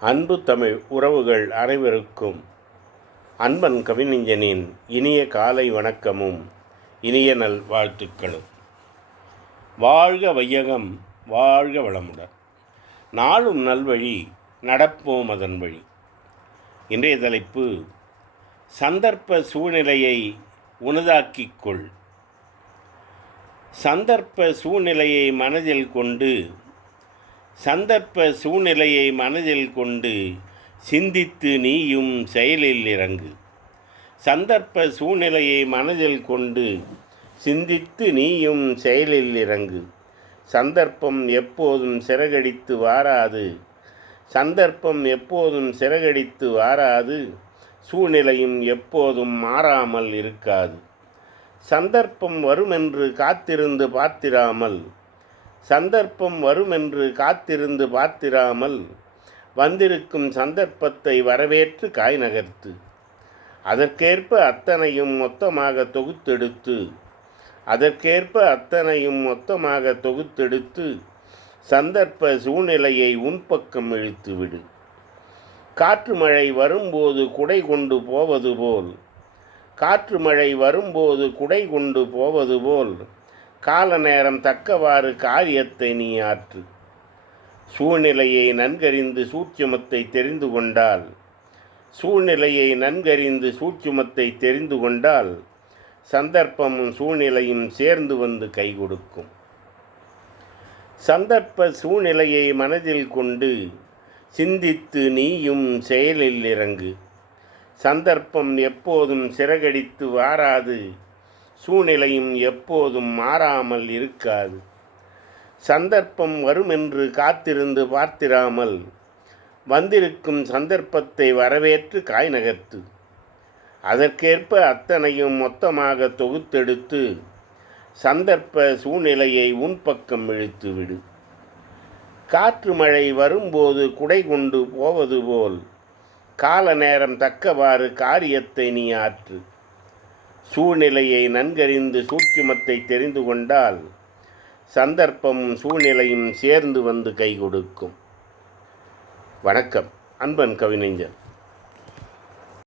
அன்பு தமிழ் உறவுகள் அனைவருக்கும் அன்பன் கவிஞனின் இனிய காலை வணக்கமும் இனிய நல் வாழ்த்துக்களும். வாழ்க வையகம் வாழ்க வளமுடன். நாளும் நல்வழி நடப்போம் அதன் வழி. இன்றைய தலைப்பு சந்தர்ப்ப சூழ்நிலையை உனதாக்கிக் கொள். சந்தர்ப்ப சூழ்நிலையை மனதில் கொண்டு சந்தர்ப்ப சூழ்நிலையை மனதில் கொண்டு சிந்தித்து நீயும் செயலில் இறங்கு. சந்தர்ப்ப சூழ்நிலையை மனதில் கொண்டு சிந்தித்து நீயும் செயலில் இறங்கு. சந்தர்ப்பம் எப்போதும் சிறகடித்து வாராது. சந்தர்ப்பம் எப்போதும் சிறகடித்து வாராது. சூழ்நிலையும் எப்போதும் மாறாமல் இருக்காது. சந்தர்ப்பம் வருமென்று காத்திருந்து பார்த்திராமல் சந்தர்ப்பம் வருமென்று காத்திருந்து பார்த்திராமல் வந்திருக்கும் சந்தர்ப்பத்தை வரவேற்று காய் நகர்த்து அதற்கேற்ப அத்தனையும் மொத்தமாக தொகுத்தெடுத்து அதற்கேற்ப அத்தனையும் மொத்தமாக தொகுத்தெடுத்து சந்தர்ப்ப சூழ்நிலையை உன்பக்கம் இழுத்துவிடு. காற்று மழை வரும்போது குடை கொண்டு போவது போல் காற்று மழை வரும்போது குடை கொண்டு போவது போல் கால நேரம் தக்கவாறு காரியத்தை நீ ஆற்று. சூழ்நிலையை நன்கறிந்து சூட்சுமத்தை தெரிந்து கொண்டால் சூழ்நிலையை நன்கறிந்து சூட்சுமத்தை தெரிந்து கொண்டால் சந்தர்ப்பமும் சூழ்நிலையும் சேர்ந்து வந்து கை கொடுக்கும். சந்தர்ப்ப சூழ்நிலையை மனதில் கொண்டு சிந்தித்து நீயும் செயலில் இறங்கு. சந்தர்ப்பம் எப்போதும் சிறகடித்து வாராது. சூழ்நிலையும் எப்போதும் மாறாமல் இருக்காது. சந்தர்ப்பம் வருமென்று காத்திருந்து பார்த்திராமல் வந்திருக்கும் சந்தர்ப்பத்தை வரவேற்று காய் நகர்த்து அதற்கேற்ப அத்தனையும் மொத்தமாக தொகுத்தெடுத்து சந்தர்ப்ப சூழ்நிலையை உன்பக்கம் இழுத்து விடு. காற்று மழை வரும்போது குடை கொண்டு போவது போல் கால நேரம் தக்கவாறு காரியத்தை நீ ஆற்று. சூழ்நிலையை நன்கறிந்து சூட்சுமத்தை தெரிந்து கொண்டால் சந்தர்ப்பமும் சூழ்நிலையும் சேர்ந்து வந்து கை கொடுக்கும். வணக்கம். அன்பன் கவிஞர்